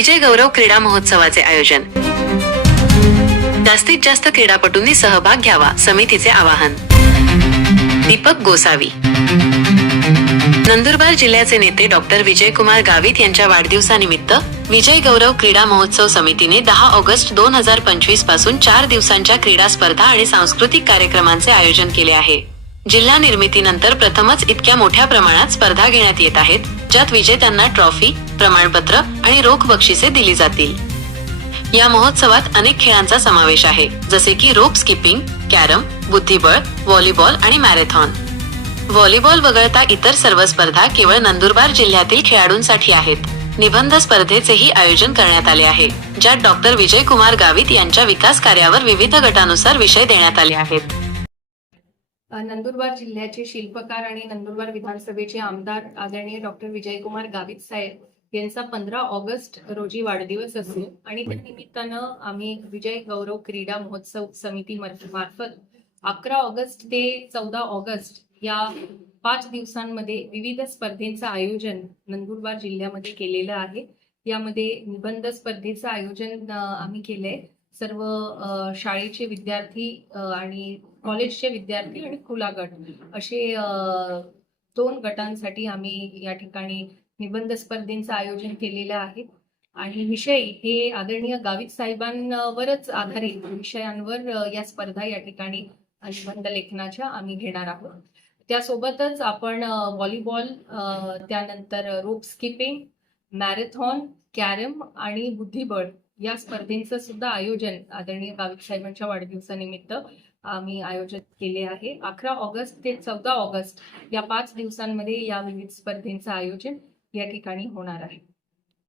विजय गौरव क्रीडा महोत्सवाचे आयोजन. जास्तीत जास्त क्रीडापटूंनी सहभाग घ्यावा समितीचे आवाहन. दीपक गोसावी. नंदुरबार जिल्ह्याचे नेते डॉक्टर विजयकुमार गावित यांच्या वाढदिवसानिमित्त विजय गौरव क्रीडा महोत्सव समितीने दहा ऑगस्ट दोन हजार पंचवीसपासून चार दिवसांच्या क्रीडा स्पर्धा आणि सांस्कृतिक कार्यक्रमांचे आयोजन केले आहे. जिल्हा निर्मितीनंतर प्रथमच इतक्या मोठ्या प्रमाणात स्पर्धा घेण्यात येत आहेत. ज्यात विजेत्यांना ट्रॉफी प्रमाणपत्र आणि रोख बक्षिसे दिली जातील. या महोत्सवात अनेक खेळांचा समावेश आहे जसे की रोप स्किपिंग कॅरम बुद्धिबळ व्हॉलीबॉल आणि मॅरेथॉन. व्हॉलीबॉल वगळता इतर सर्व स्पर्धा केवळ नंदुरबार जिल्ह्यातील खेळाडूंसाठी आहेत. निबंध स्पर्धेचेही आयोजन करण्यात आले आहे ज्यात डॉक्टर विजय कुमार गावित यांच्या विकास कार्यावर विविध गटानुसार विषय देण्यात आले आहेत. नंदुरबार जिल्ह्याचे शिल्पकार आणि नंदुरबार विधानसभेचे आमदार आदरणीय डॉक्टर विजयकुमार गावित साहेब यांचा पंधरा ऑगस्ट रोजी वाढदिवस असतो आणि त्या निमित्तानं आम्ही विजय गौरव क्रीडा महोत्सव समिती मार्फत अकरा ऑगस्ट ते चौदा ऑगस्ट या पाच दिवसांमध्ये विविध स्पर्धेचं आयोजन नंदुरबार जिल्ह्यामध्ये केलेलं आहे. यामध्ये निबंध स्पर्धेचं आयोजन आम्ही केलंय. सर्व शाळेचे विद्यार्थी आणि कॉलेजचे विद्यार्थी आणि खुला गट असे दोन गटांसाठी आम्ही या ठिकाणी निबंध स्पर्धेचं आयोजन केलेलं आहे. आणि विषय हे आदरणीय गावित साहेबांवरच आधारित विषयांवर या स्पर्धा या ठिकाणी निबंध लेखनाच्या आम्ही घेणार आहोत. त्यासोबतच आपण व्हॉलीबॉल त्यानंतर रोप स्किपिंग मॅरेथॉन कॅरम आणि बुद्धिबळ या स्पर्धेंचं सुद्धा आयोजन आदरणीय गावित साहेबांच्या वाढदिवसानिमित्त आम्ही आयोजित केले आहे. अकरा ऑगस्ट ते चौदा ऑगस्ट या पाच दिवसांमध्ये या विविध स्पर्धेंचं आयोजन या ठिकाणी होणार आहे.